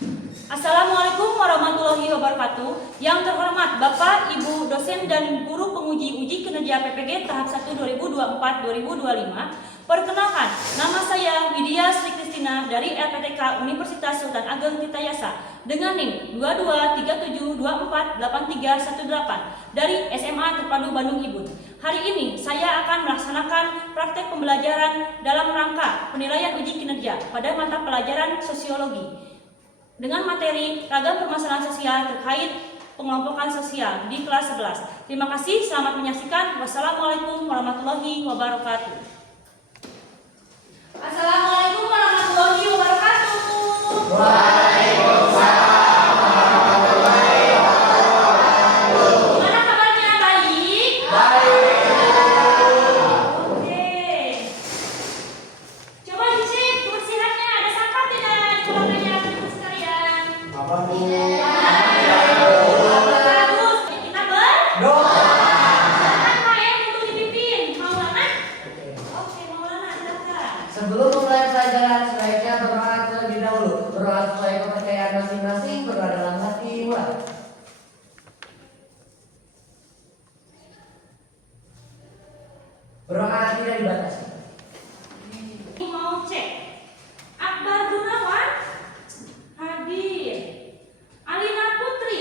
Assalamualaikum warahmatullahi wabarakatuh. Yang terhormat Bapak, Ibu, dosen dan guru penguji uji kinerja PPG tahap 1 2024-2025. Perkenalkan, nama saya Widya Sri Kristina dari LPTK Universitas Sultan Ageng Tirtayasa dengan NIM 2237248318 dari SMA Terpadu Bandung Ibun. Hari ini saya akan melaksanakan praktek pembelajaran dalam rangka penilaian uji kinerja pada mata pelajaran sosiologi dengan materi ragam permasalahan sosial terkait pengelompokan sosial di kelas 11. Terima kasih, selamat menyaksikan. Wassalamualaikum warahmatullahi wabarakatuh. Assalamualaikum warahmatullahi wabarakatuh. Waalaikumsalam warahmatullahi wabarakatuh. Gimana kabarnya? Baik? Baik. Oke. Coba dicek kebersihannya, ada sampah tidak di kolam renang ibu sekalian? Apa Bu? Bagus. Kita Doa. Silakan Pak untuk dipimpin. Maulana? Oke, Maulana silakan. Sebelum memulai pelajaran, sebaiknya berdoa terlebih dahulu. Berdoa sesuai kepercayaan masing-masing, berdoa dalam hati. Mulai. Berdoa tidak dibatasi. Mau cek. Akbar Gunawan hadir. Alina Putri,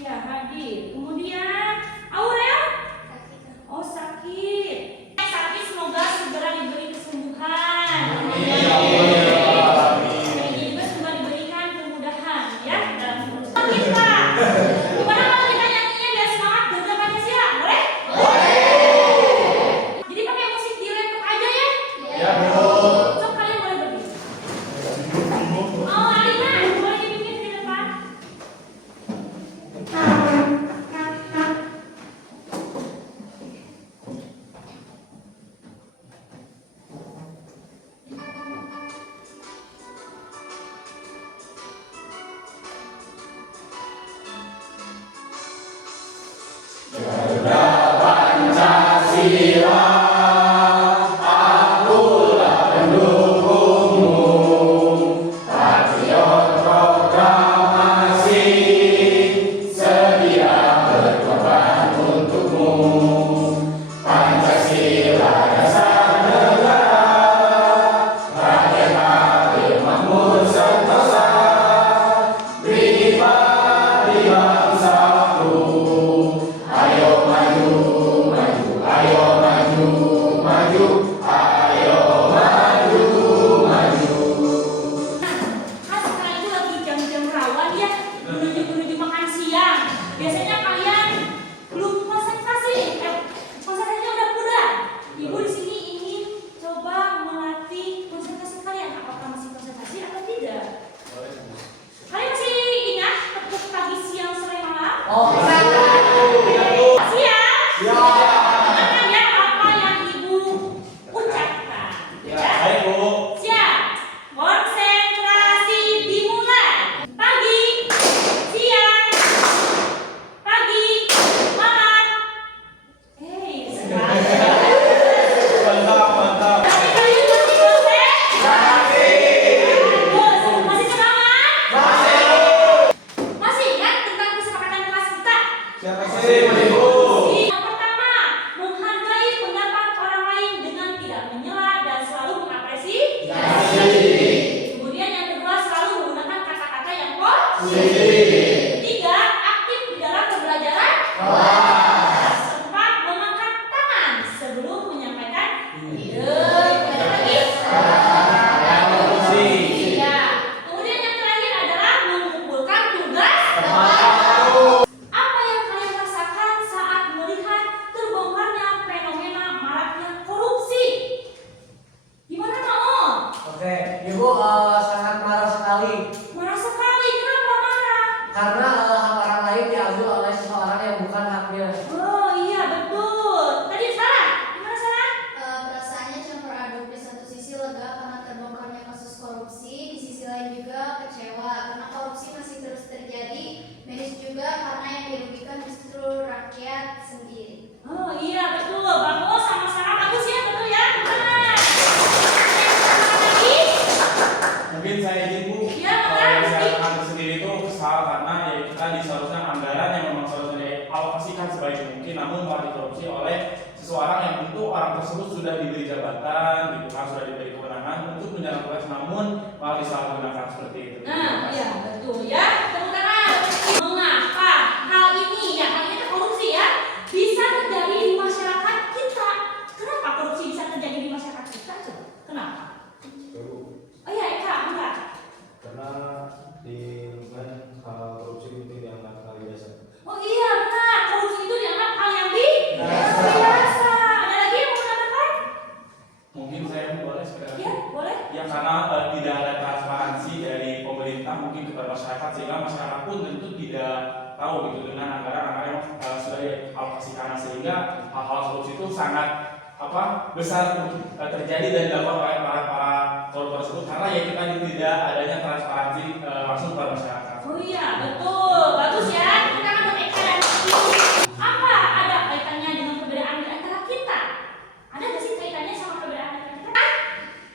iya hadir. Kemudian Aurel, oh sakit. Semoga segera diberi kesembuhan. Dan juga semoga diberikan kemudahan ya dalam urusan kita. Gimana kalau kita nyanyinya biar semangat gegar Pancasila? Boleh? Jadi pakai musik di laptop aja ya? Ya Bu. So kalian boleh berdiri. Oh Alina, boleh dipimpin ke depan. Kan sekarang itu lagi jam-jam rawan ya, menuju makan siang. Biasanya kalian belum konsentrasi, konsentrasinya udah pudar. Ibu di sini ingin coba melatih konsentrasi kalian. Apakah masih konsentrasi atau tidak? Kalian masih ingat untuk pagi, siang, sore, malam? Oh, Siang? Siap. Dengarkan ya apa yang ibu ucapkan. Ya. Baik Bu. Siap. Konsentrasi dimulai. Pagi, siang, pagi, malam. Hei, sekali. Mantap. Tapi kalian masih konsen? Bagus. Masih semangat? Masih ingat tentang kesepakatan kelas kita? Siapa sih Bu? Yang pertama, menghargai pendapat orang lain dengan tidak menyela dan selalu mengapresiasi. Kemudian yang kedua, selalu menggunakan kata-kata yang positif. Ketiga, aktif di dalam pembelajaran. Keempat, mengangkat tangan sebelum menyampaikan ide. Iya. Kemudian yang terakhir adalah mengumpulkan tugas. Apa yang kalian rasakan saat melihat terbongkarnya fenomena maraknya korupsi? Gimana Maul? Oke, Ibu sangat marah sekali Marah sekali. Kenapa marah? karena hak orang lain diambil oleh seseorang yang bukan haknya. Oh iya betul. Tadi Sarah, gimana Sarah? Perasaannya campur aduk. Di satu sisi lega karena terbongkarnya kasus korupsi, di sisi lain juga kecewa karena korupsi masih terus terjadi. Miris juga karena yang dirugikan justru rakyat sendiri. Oh iya betul. Bagus sama Sarah bagus ya, betul ya. Benar. Lagi? Mungkin saya izin Bu. Iya benar. korupsi oleh seseorang yang tentu orang tersebut sudah diberi jabatan, gitu kan, sudah diberi kewenangan untuk menjalankan tugas, namun malah disalahgunakan seperti itu. Nah, iya betul ya. Tepuk tangan. Mengapa hal ini ya, hal ini korupsi ya, bisa terjadi di masyarakat kita? Kenapa korupsi bisa terjadi di masyarakat kita? Kenapa? Oh iya, Eka, enggak. Karena di lingkungan korupsi itu dianggap hal biasa. Oh iya, benar. Korupsi itu dianggap hal yang biasa. Ada lagi yang mau menambahkan? Mungkin saya boleh sekedar. Iya, boleh. Ya karena tidak ada transparansi dari pemerintah mungkin kepada masyarakat, sehingga masyarakat pun tentu tidak tahu gitu dengan anggaran-anggaran yang sudah dialokasikan, sehingga hal-hal korupsi itu sangat besar terjadi dan dilakukan oleh para koruptor tersebut, karena ya kita tidak adanya transparansi langsung kepada masyarakat. Oh iya, betul. Bagus ya. Kita akan Eka dan Ibu. Apa ada kaitannya dengan perbedaan di antara kita? Ada nggak sih kaitannya sama perbedaan di antara kita?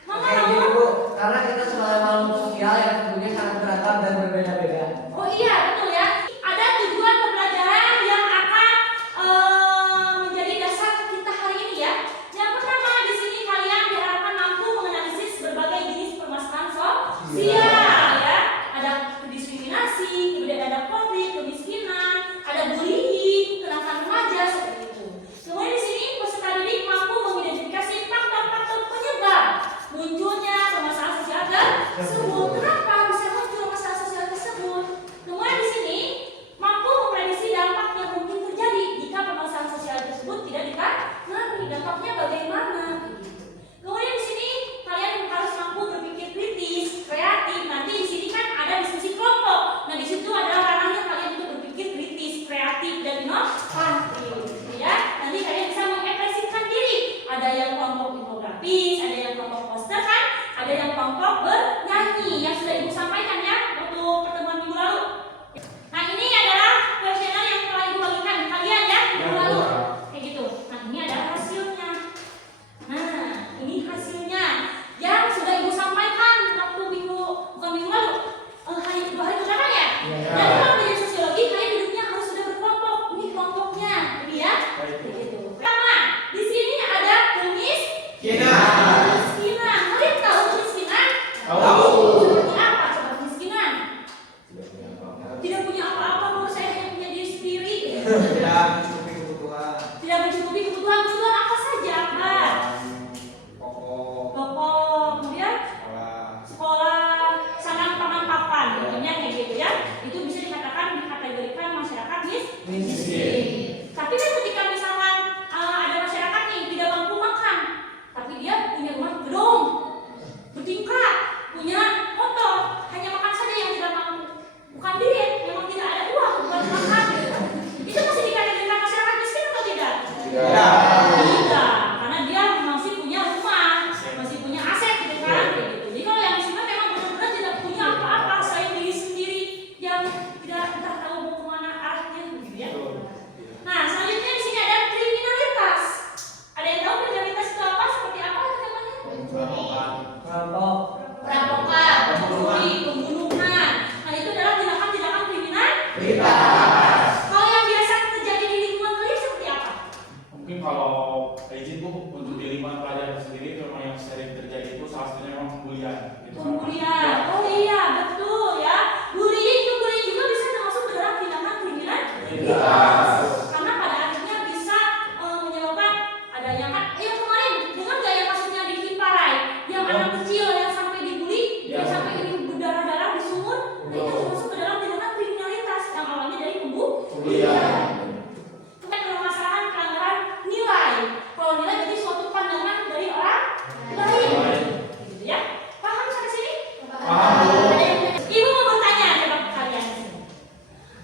Mama Oke, gini Bu, karena kita sebagai makhluk sosial yang tentunya sangat beragam dan berbeda-beda. Oh iya, betul ya. Ada tujuan pembelajaran yang akan menjadi dasar kita hari ini ya. Yang pertama, di sini kalian diharapkan mampu menganalisis berbagai jenis permasalahan sosial ya. Ada diskriminasi, kemudian ada konflik, kemiskinan, ada bullying, kenakalan remaja seperti itu. Kemudian di sini peserta didik mampu mengidentifikasi faktor-faktor penyebab munculnya permasalahan sosial tersebut. Kenapa bisa muncul masalah sosial tersebut? Kemudian di sini mampu memprediksi dampak yang mungkin terjadi jika permasalahan sosial tersebut tidak ditangani. Dampaknya bagaimana? Begitu. Kemudian di sini kalian harus mampu berpikir kritis, kreatif. Nanti di sini kan ada diskusi kelompok. Nah di situ adalah ranahnya kalian untuk berpikir kritis, kreatif dan inovatif. Gitu ya. Nanti kalian bisa mengekspresikan diri. Ada yang kelompok infografis, ada yang kelompok poster kan, ada yang kelompok bernyanyi yang sudah ibu sampaikan ya waktu pertemuan minggu lalu. Nah ini adalah kuesioner yang telah ibu bagikan kalian ya minggu lalu. Kayak gitu. Nah ini adalah hasilnya. Nah ini hasilnya yang sudah ibu sampaikan waktu bukan minggu lalu, dua hari belakangan ya. Dan kalau belajar sosiologi kalian duduknya harus sudah berkelompok. Ini kelompoknya, gitu ya. Begitu. Pertama, di sini ada kemiskinan. Kalian tahu kemiskinan? Tahu. Seperti apa coba kemiskinan? Tidak punya apa-apa, bahwa saya hanya punya diri sendiri. Tidak mencukupi kebutuhan Tidak mencukupi kebutuhan apa saja, Pak? pokok, Pokok, kemudian sekolah, sekolah, sangat pangan papan, contohnya kayak gitu ya. Itu bisa dikatakan dikategorikan masyarakat miskin. Tapi kan ketika misalkan ada masyarakat nih tidak mampu makan, tapi dia punya rumah gedung, bertingkat, punya motor, hanya makan saja yang tidak mampu. Bukan diet, memang tidak ada uang buat makan. Itu masih dikategorikan masyarakat miskin atau tidak? Tidak, karena dia masih punya rumah, masih punya aset gitu kan. Kayak gitu. Jadi kalau yang miskin memang benar-benar tidak punya apa-apa, selain diri sendiri yang tidak entah tahu mau kemana arahnya gitu ya. Nah selanjutnya di sini ada kriminalitas. Ada yang tahu kriminalitas itu apa? Seperti apa namanya? Kelompok Perampokan, pencuri, pembunuhan. Nah itu adalah tindakan-tindakan kriminalitas. Kalau yang biasa terjadi di lingkungan kalian seperti apa? Mungkin kalau izin Bu, untuk di lingkungan pelajaran sendiri itu memang yang sering terjadi itu salah satunya memang pembulian. Gitu. Pembulian. Oh iya betul ya. Bullying juga bisa termasuk dalam tindakan kriminalitas. Karena pada akhirnya bisa menyebabkan adanya kan yang kemarin dengan nggak yang kasusnya di Ciparai yang anak kecil yang sampai dibully, yang sampai ini berdarah-darah di sumur, nah itu termasuk ke dalam tindakan kriminalitas yang awalnya dari pembulian. Kemudian permasalahan pelanggaran nilai. Kalau nilai jadi suatu pandangan dari orang lain. Gitu ya. Paham sampai sini? Paham. Ada yang tanya? Ibu mau bertanya coba ke kalian di sini.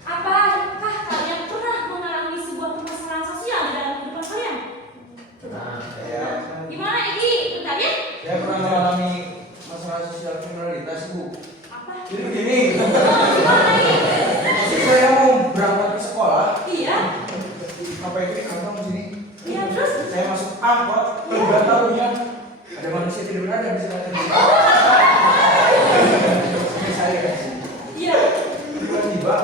Apakah kalian pernah mengalami sebuah permasalahan sosial di dalam kehidupan kalian? Gimana Egi? Bentar ya. Saya pernah mengalami masalah sosial kriminalitas Bu. Apa? Jadi begini, Oh, gimana Egi? saya mau berangkat ke sekolah, Iya. apa itu di kantong sini. Iya terus? Saya masuk angkot, nggak tahunya ada manusia tidak berada di sana. Saya Iya. tiba-tiba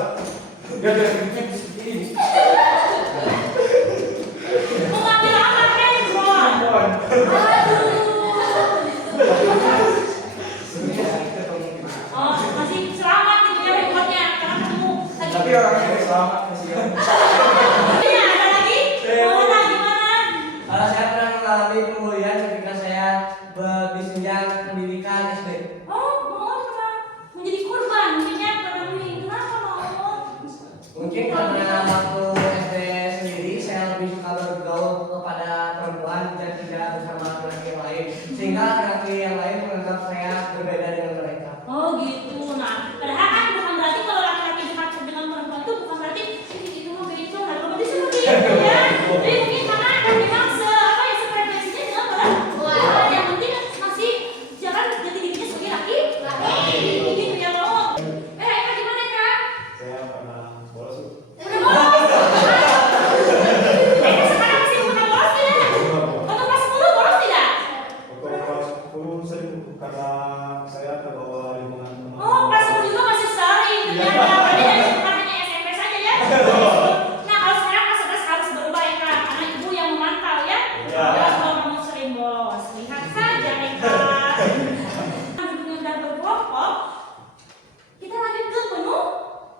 dia ada seperti ini. Oh Selamat kasihan. Iya, ada lagi? Mana gimana? Kalau saya pernah mengalami pemulihan ketika saya berjenjang pendidikan SD. Oh, mau pernah menjadi korban minyak pada mie. Kenapa mau? Mungkin karena waktu SD sendiri saya lebih suka bergaul kepada perempuan dan tidak bersama laki-laki yang lain, sehingga laki-laki yang lain menganggap saya berbeda dengan mereka. Oh gitu. Nah, padahal kan bukan berarti kalau laki-laki dekat dengan perempuan itu bukan berarti itu mau begitu, harus berarti seperti itu ya. Jadi mungkin karena memang sefrekuensinya dengan perempuan. Yang penting masih jalan jati dirinya sebagai laki-laki. Gitu ya loh. Eka gimana Kak? Saya pernah bolos. Eka sekarang masih pernah bolos tidak? Waktu kelas 10 bolos tidak? Waktu kelas 10 sering karena saya terbawa lingkungan teman. Oh, kelas 10 juga masih sering ternyata. Berarti dari bukan hanya SMP saja ya. Nah, kalau sekarang kelas 11 harus berubah ya Kak, karena ibu yang memantau ya. Ya. Kalau kamu sering bolos, lihat saja Eka. Duduknya udah berkelompok, kita lanjut ke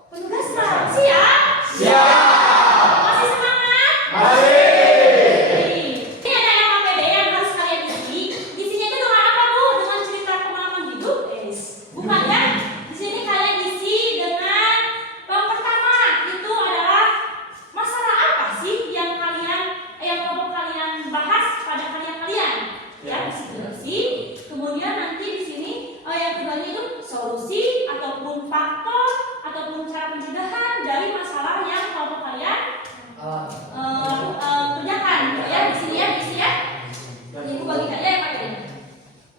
penugasan. Siap? Masih semangat? Ini ada yang APD yang harus kalian isi. Isinya itu dengan apa Bu? Dengan cerita pengalaman hidup? Bukan kan? Di sini kalian isi dengan yang pertama itu adalah masalah apa sih yang kelompok kalian bahas pada kalian. Ya, di situ isi. Kemudian nanti di sini yang keduanya itu solusi ataupun faktor ataupun cara pencegahan dari masalah yang kelompok kalian kerjakan ya di sini ya, isi ya. Ibu bagikan ya Pak ya.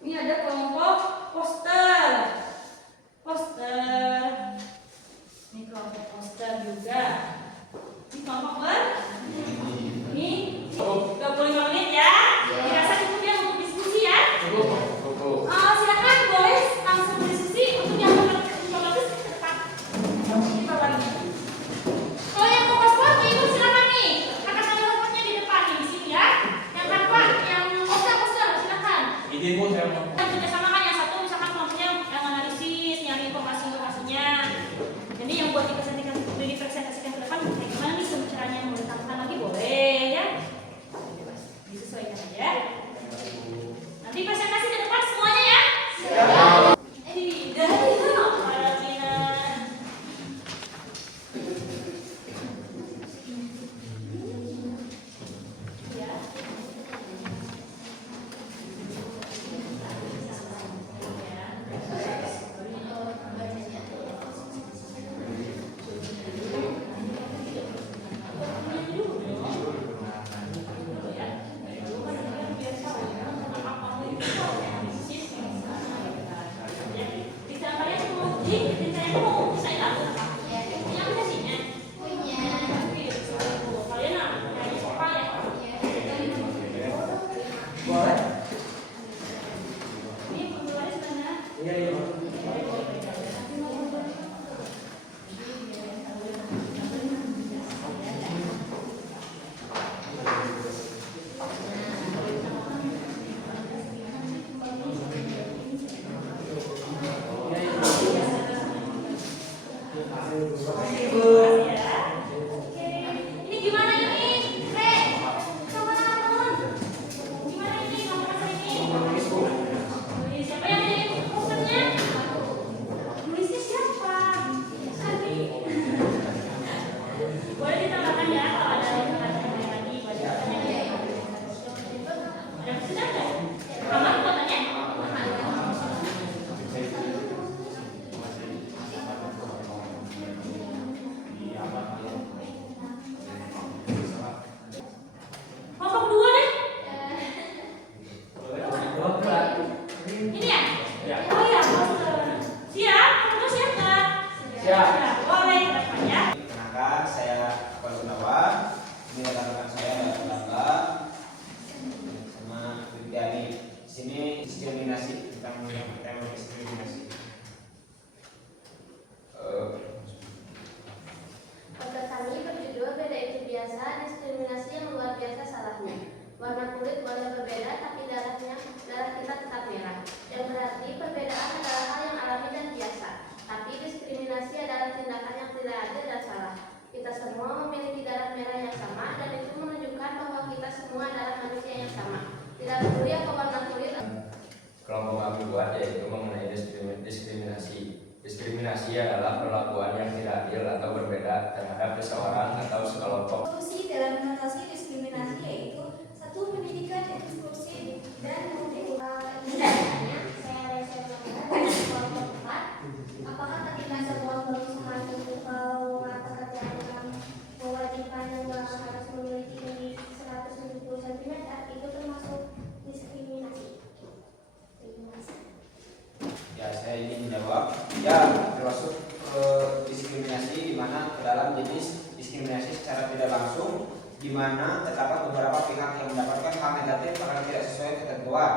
Ini ada kelompok poster. Ini kelompok poster juga. Ini kelompok ini 25 menit ya. Dirasa cukup ya untuk diskusi ya. Silakan boleh langsung berdiskusi untuk yang otomatis ke depan. Ini lagi. Kalau yang mau paspor, ibu silakan nih. Kakak saya paspornya di depan nih di sini ya. Yang tanpa, yang poster silakan. Izin Bu, saya mau. Kan kerjasama kan yang satu misalkan kelompoknya yang analisis, nyari informasinya. Jadi yang buat dipresentasikan ke depan kayak gimana nih caranya mau ditambahkan lagi boleh ya. Disesuaikan aja. Nanti presentasi ke depan semuanya ya. Dari itu para Cina. Ya. Boleh? Iya, iya. Ini gimana ini? Sama Arun. Gimana ini kamu rasa ini? Siapa yang jadi posternya? Nulisnya siapa? Boleh ditambahkan ya kalau ada yang lagi. Ada sudah nggak? Aman fotonya? Kelompok 2 deh. Ini ya? Ya. Oh iya, poster. Siap? Kamu siap nggak? Siap. Boleh, ya. Kenalkan, saya Akbar Gunawan. Ini rekan-rekan saya dari Bangga sama Widyani. Di sini diskriminasi, tentang tema diskriminasi. Podcast kami berjudul Beda Itu Biasa, Diskriminasi yang Luar Biasa Salahnya. Warna kulit boleh berbeda, tapi darah kita tetap merah. Yang berarti perbedaan adalah hal yang alami dan biasa. Tapi diskriminasi adalah tindakan yang tidak adil semua memiliki darah merah yang sama dan itu menunjukkan bahwa kita semua adalah manusia yang sama. Tidak peduli apa warna kulit. Kelompok kami buat yaitu mengenai diskriminasi. Diskriminasi adalah perlakuan yang tidak adil atau berbeda terhadap seseorang atau sekelompok. Solusi dalam mengatasi diskriminasi yaitu satu, pendidikan yang inklusif dan Misalnya, saya Reza Lamia dari kelompok 4. Apakah ketika sebuah perusahaan membuka mata kerja yang mewajibkan harus memiliki tinggi 170 cm itu termasuk diskriminasi? Ya, saya ingin menjawab. Ya, termasuk diskriminasi di mana ke dalam jenis diskriminasi secara tidak langsung, di mana terdapat beberapa pihak yang mendapatkan hal negatif karena tidak sesuai ketentuan.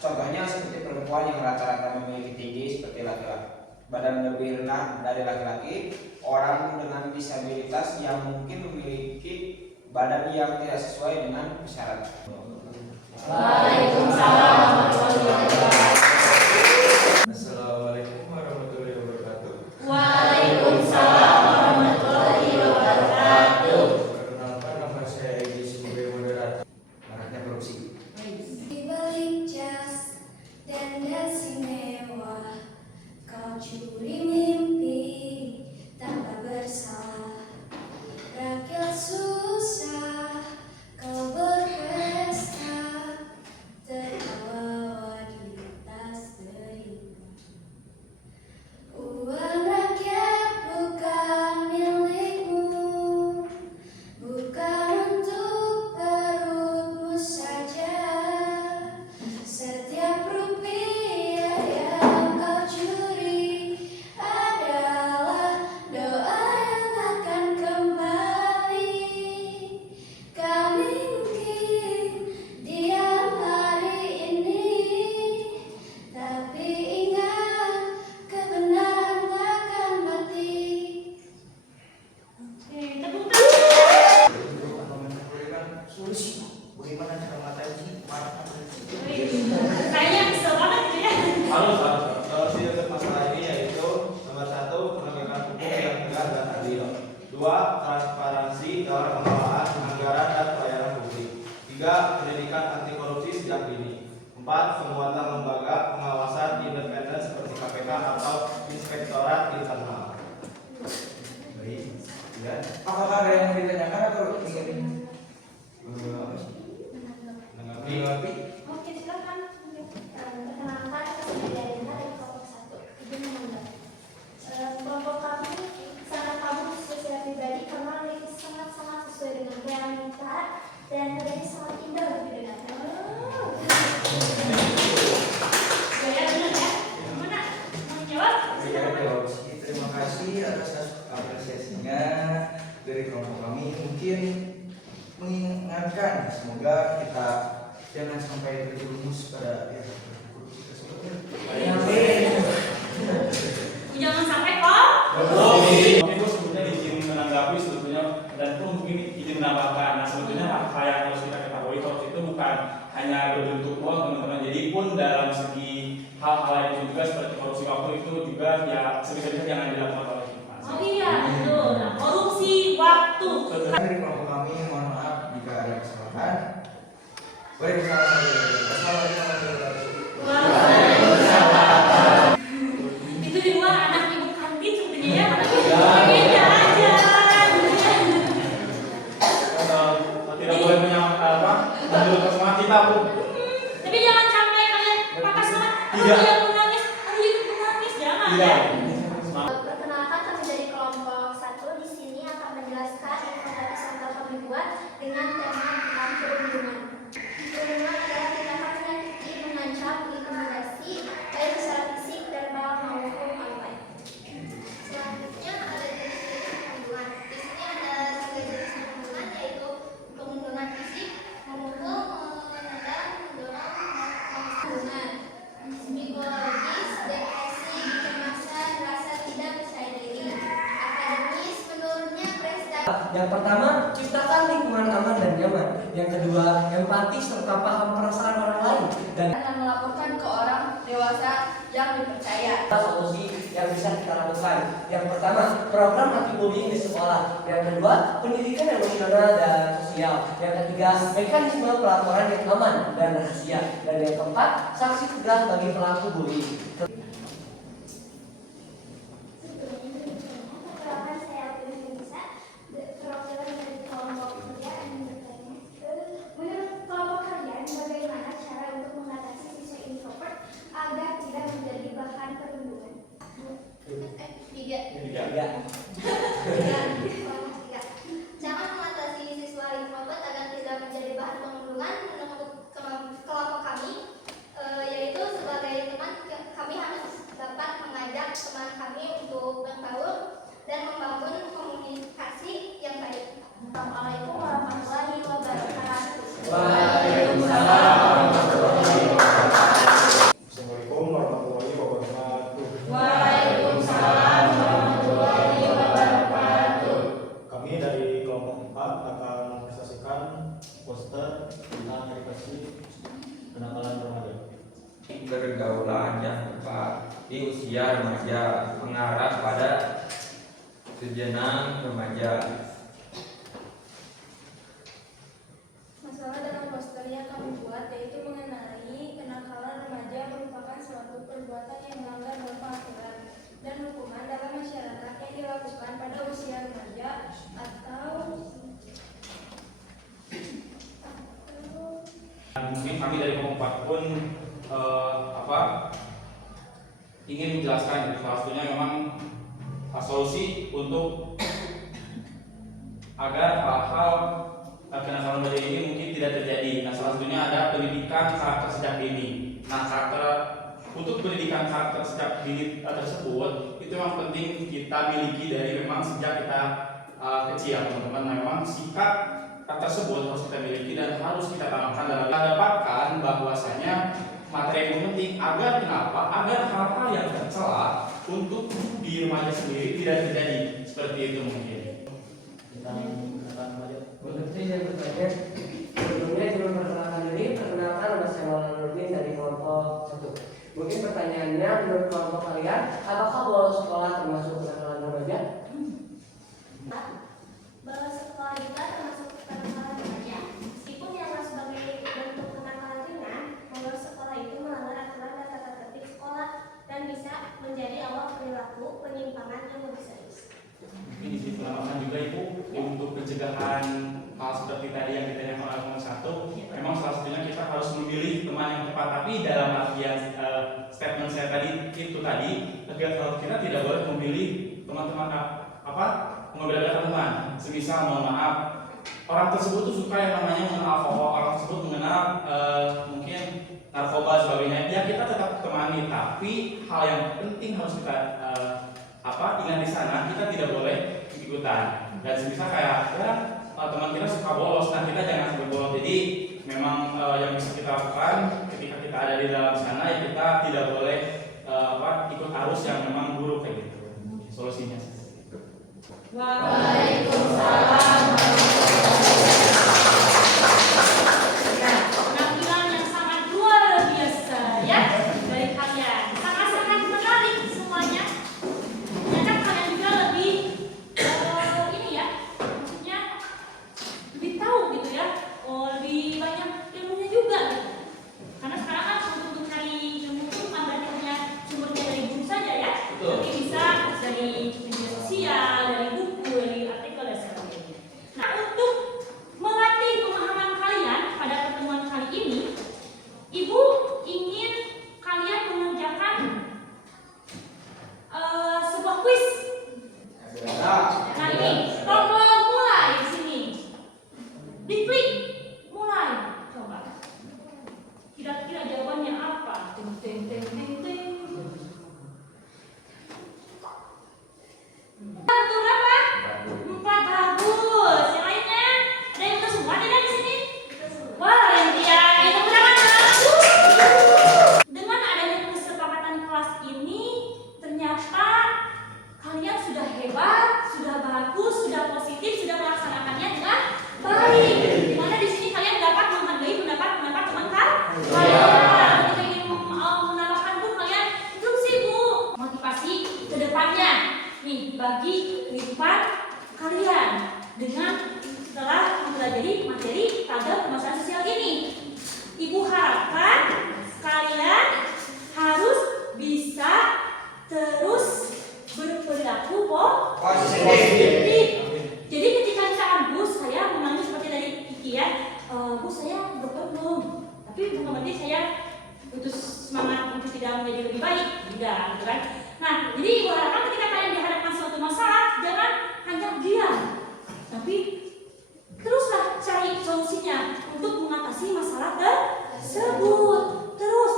Contohnya seperti perempuan yang rata-rata memiliki tinggi seperti laki-laki, badan lebih rendah dari laki-laki, orang dengan disabilitas yang mungkin memiliki badan yang tidak sesuai dengan syarat. Waalaikumsalam warahmatullahi wabarakatuh. Assalamualaikum warahmatullahi wabarakatuh. Waalaikumsalam warahmatullahi wabarakatuh. Perkenalkan, nama saya Edi sebagai moderator. Maraknya korupsi. di balik jas dan dasi mewah, kau curi mimpi tanpa bersalah. Rakyat susah, kau berpesta, tertawa di tas terima. Uang rakyat bukan milikmu, bukan untuk perutmu saja. Setiap rupiah yang kau curi adalah doa yang akan kembali. Kami mungkin diam hari ini, tapi ingat kebenaran takkan mati. Tepuk tangan. Solusi bagaimana cara mengatasi marah Kayaknya kesel banget gitu ya. Harus. Solusi untuk masalah ini yaitu nomor 1, penegakan hukum yang tegas dan adil. 2, transparansi dalam pengelolaan anggaran dan pelayanan publik. 3, pendidikan anti korupsi sejak dini. 4, penguatan lembaga pengawasan independen seperti KPK atau Inspektorat Internal. Baik, ya. apakah ada yang mau ditanyakan atau menanggapi? Menanggapi. Oke, silakan. Perkenalkan, saya Dina dari kelompok 1. Izin menanggapi. Kelompok kami sangat kabur secara pribadi karena mereka sangat-sangat sesuai dengan realita dan mereka sangat indah untuk didengarkan. Gaya bener ya. Mana? Mau jawab? Terima kasih atas apresiasinya dari kelompok kami. Mungkin mengingatkan, semoga kita jangan sampai terjerumus pada korupsi tersebut. Jangan sampai kok. Betul. Itu sebetulnya izin menanggapi sebetulnya dan pun mungkin izin menambahkan. Nah sebetulnya hal yang harus kita ketahui korupsi itu bukan hanya berbentuk uang teman-teman. Jadi pun dalam segi hal-hal lain juga seperti korupsi waktu itu juga ya sebisa-bisa jangan dilakukan oleh kita. Oh iya, betul. Nah, korupsi waktu. Dari kelompok kami, mohon maaf jika ada kesalahan. Wassalamualaikum warahmatullahi Itu di luar anak ibu kantin sebetulnya ya. Anak ibu beda aja. Tidak boleh menurut semangat kita Bu. Tapi jangan sampai kalian pakai semangat. Tidak. Ada yang menangis, ada yang menangis, jangan. Tidak. Perkenalkan, kami dari kelompok 1 di sini akan menjelaskan informasi yang kami buat dengan tema tentang perundungan. Perundungan adalah tindakan menyakiti, mengancam, mengintimidasi, baik secara fisik, verbal maupun online. Selanjutnya ada jenis-jenis perundungan. Di sini ada 3 jenis perundungan, yaitu perundungan fisik, memukul, menendang, mendorong, perundungan psikologis, depresi, kecemasan, rasa tidak percaya diri. Akademis, menurunnya prestasi. Yang pertama, ciptakan lingkungan aman dan nyaman. Yang kedua, empati serta paham perasaan orang lain. Dan Akan melaporkan ke orang dewasa yang dipercaya. Solusi yang bisa kita lakukan. Yang pertama, program anti-bullying di sekolah. Yang kedua, pendidikan emosional dan sosial. Yang ketiga, mekanisme pelaporan yang aman dan rahasia. Dan yang keempat, sanksi tegas bagi pelaku bullying. Perkenalkan, saya Alvin Nisa, perwakilan dari kelompok kerja yang bertanya. Menurut kelompok kalian, bagaimana cara untuk mengatasi siswa introvert agar tidak menjadi bahan perundungan? Tiga. Cara mengatasi siswa introvert agar tidak menjadi bahan perundungan menurut kelompok kami, yaitu sebagai teman kami harus dapat mengajak teman kami untuk berbaur dan membangun komunikasi yang baik. Assalamualaikum warahmatullahi wabarakatuh. Waalaikumsalam. Assalamualaikum warahmatullahi wabarakatuh. Waalaikumsalam warahmatullahi wabarakatuh. Kami dari kelompok 4 akan mempresentasikan poster tentang edukasi kenakalan remaja. Pergaulan yang tepat di usia remaja mengarah pada sejenang remaja. Masalah dalam poster yang kami buat yaitu mengenai kenakalan remaja merupakan suatu perbuatan yang melanggar norma aturan dan hukuman dalam masyarakat yang dilakukan pada usia remaja atau Mungkin kami dari kelompok 4 pun ingin menjelaskan salah satunya memang solusi untuk agar hal-hal kenakalan remaja ini mungkin tidak terjadi. Nah, salah satunya ada pendidikan karakter sejak dini. Nah, untuk pendidikan karakter sejak dini tersebut itu memang penting kita miliki dari memang sejak kita kecil, teman-teman. Nah, memang sikap tersebut harus kita miliki dan harus kita tanamkan dalam kita dapatkan bahwasanya materi yang penting agar kenapa? Agar hal-hal yang tercela untuk di remaja sendiri tidak terjadi. Seperti itu mungkin. Untuk itu saya bertanya, sebelumnya sebelum perkenalkan diri, perkenalkan nama saya Maulana Nurdin dari kelompok 1. Mungkin pertanyaannya, menurut kelompok kalian, apakah bolos sekolah termasuk kenakalan remaja? bolos sekolah juga termasuk kenakalan remaja. Meskipun dianggap sebagai bentuk kenakalan ringan, bolos sekolah itu melanggar aturan dan tata tertib sekolah dan bisa menjadi awal perilaku penyimpangan yang lebih serius. Mungkin di situ tambahkan juga Ibu untuk pencegahan hal seperti tadi yang ditanyakan oleh kelompok 1. Memang salah satunya kita harus memilih teman yang tepat, tapi dalam artian statement saya tadi itu tadi kita tidak boleh memilih teman-teman mengambil teman. Semisal mohon maaf orang tersebut tuh suka yang namanya mengenal alkohol, orang tersebut mengenal mungkin narkoba sebagainya, ya kita tetap temani, tapi hal yang penting harus kita ingat di sana, kita tidak boleh ikutan. Dan semisal kayak teman kita suka bolos, nah kita jangan sampai bolos. Jadi memang yang bisa kita lakukan ketika kita ada di dalam sana, ya kita tidak boleh ikut arus yang memang buruk kayak gitu. Solusinya. Waalaikumsalam. Penampilan yang sangat luar biasa ya dari kalian, sangat-sangat menarik semuanya. Ternyata kalian juga lebih ini ya, maksudnya lebih tahu gitu ya, lebih banyak ilmunya juga gitu. Karena sekarang kan untuk mencari ilmu itu bukan berarti hanya sumbernya dari guru saja ya, tapi bisa dari media sosial, dari buku, dari artikel dan sebagainya. Nah, untuk melatih pemahaman kalian pada pertemuan kali ini, Ibu ingin kalian mengerjakan sebuah kuis. Nah ini, tombol mulai di sini, diklik mulai, coba. Kira-kira jawabannya apa? Ting ting ting ting ting. Betul berapa? 4 bagus. Yang lainnya ada yang betul semua tidak di sini? Wah, yang dia itu berapa? Dengan adanya kesepakatan kelas ini, ternyata kalian sudah hebat, sudah bagus, sudah positif, sudah melaksanakannya dengan baik. Dimana di sini kalian dapat menghargai pendapat teman kalian. Ketika ingin menambahkan pun kalian itu nih bagi kehidupan kalian dengan setelah mempelajari materi tagar permasalahan sosial ini. Ibu harapkan kalian harus bisa terus berperilaku positif. Jadi ketika misalkan Bu, saya memangnya seperti tadi Kiki ya, Bu saya dokter belum, tapi bukan berarti saya putus semangat untuk tidak menjadi lebih baik, tidak, gitu kan? Nah, jadi ibu harapkan ketika kalian dihadapkan suatu masalah, jangan hanya diam, tapi teruslah cari solusinya untuk mengatasi masalah tersebut. Terus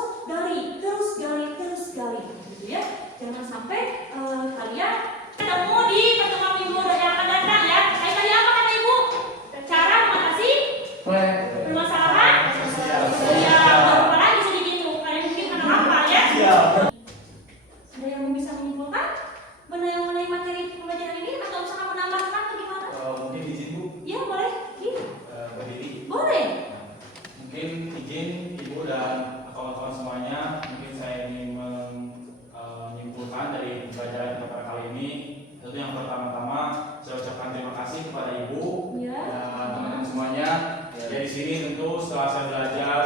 gali, gitu ya. Jangan sampai kalian ketemu di pertemuan minggu yang akan datang ya. Kayak tadi apa kata ibu? Cara mengatasi permasalahan sosial. Baru lagi sedikit tuh. Kalian mungkin pernah hafal ya. Ada yang bisa menyimpulkan mengenai materi pembelajaran ini atau misalkan menambahkan atau gimana? Mungkin izin Bu. Ya boleh. Berdiri. Boleh. Mungkin izin Ibu dan kawan-kawan semuanya, mungkin saya ingin menyimpulkan dari pembelajaran kita pada kali ini. Tentu yang pertama-tama saya ucapkan terima kasih kepada Ibu Ya. dan teman-teman semuanya. Dari sini tentu setelah saya belajar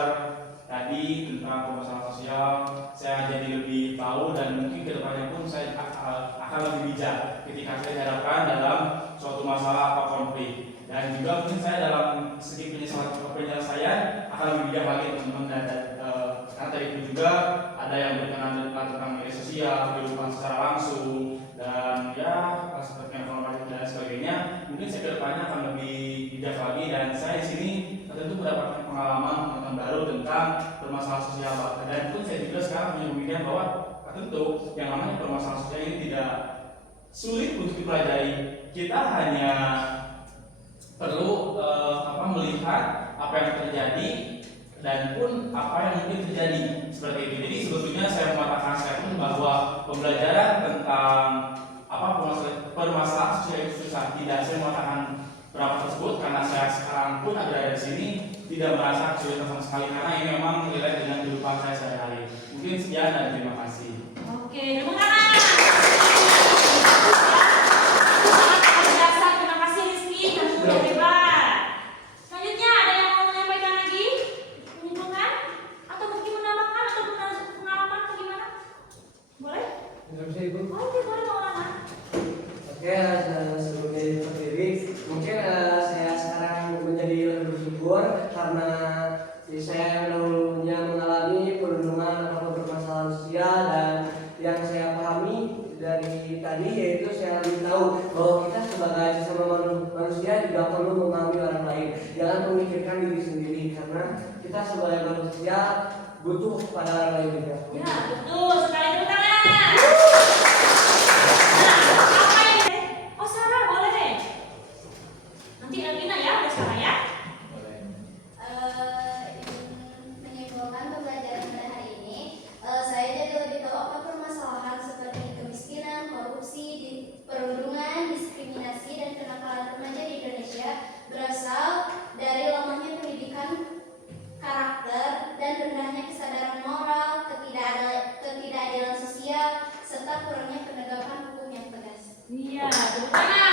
tadi tentang permasalahan sosial, saya jadi lebih tahu dan mungkin kedepannya pun saya akan lebih bijak ketika saya dihadapkan dalam suatu masalah atau konflik. Dan juga mungkin saya dalam segi penyelesaian akan lebih bijak lagi teman-teman dan karena tadi itu juga ada yang berkenan tentang media sosial, kehidupan secara langsung dan ya seperti informasi dan sebagainya. Mungkin saya kedepannya akan lebih bijak lagi dan saya di sini tentu mendapatkan pengalaman baru tentang permasalahan sosial dan pun saya juga sekarang punya pemikiran bahwa tentu yang namanya permasalahan sosial ini tidak sulit untuk dipelajari. Kita hanya perlu melihat apa yang terjadi dan pun apa yang mungkin terjadi seperti itu. Jadi sebetulnya saya mengatakan saya pun bahwa pembelajaran tentang permasalahan sosial itu susah. Tidak saya mengatakan berapa tersebut karena saya sekarang pun ada di sini tidak merasa kesulitan sama sekali karena ini memang relate dengan kehidupan saya sehari-hari. Mungkin sekian dan terima kasih. Oke, tepuk tangan. Terima kasih Rizky, kamu sudah hebat. Selanjutnya ada yang mau menyampaikan lagi? Menyimpulkan? Atau mungkin menambahkan atau pengalaman atau gimana? Boleh? Bisa Ibu? Oke, boleh Maulana. Oke, sebelumnya berdiri, mungkin saya sekarang menjadi lebih bersyukur karena saya dahulunya mengalami perundungan atau permasalahan sosial dan yang saya pahami dari tadi yaitu saya lebih tahu bahwa kita sebagai sesama manusia juga perlu memahami orang lain, jangan memikirkan diri sendiri karena kita sebagai manusia butuh pada orang lain juga. Ya, betul sekali, tepuk tangan. Apa ini? Oh, Sarah boleh. Nanti Elvina ya, ada Sarah ya. Menyimpulkan pembelajaran pada hari ini, saya jadi lebih tahu apa permasalahan seperti kemiskinan, korupsi, perundungan, diskriminasi, dan kenakalan remaja di Indonesia berasal dari lemahnya pendidikan karakter dan rendahnya kesadaran moral, ketidakadilan sosial, serta kurangnya penegakan hukum yang tegas. Iya, tepuk tangan.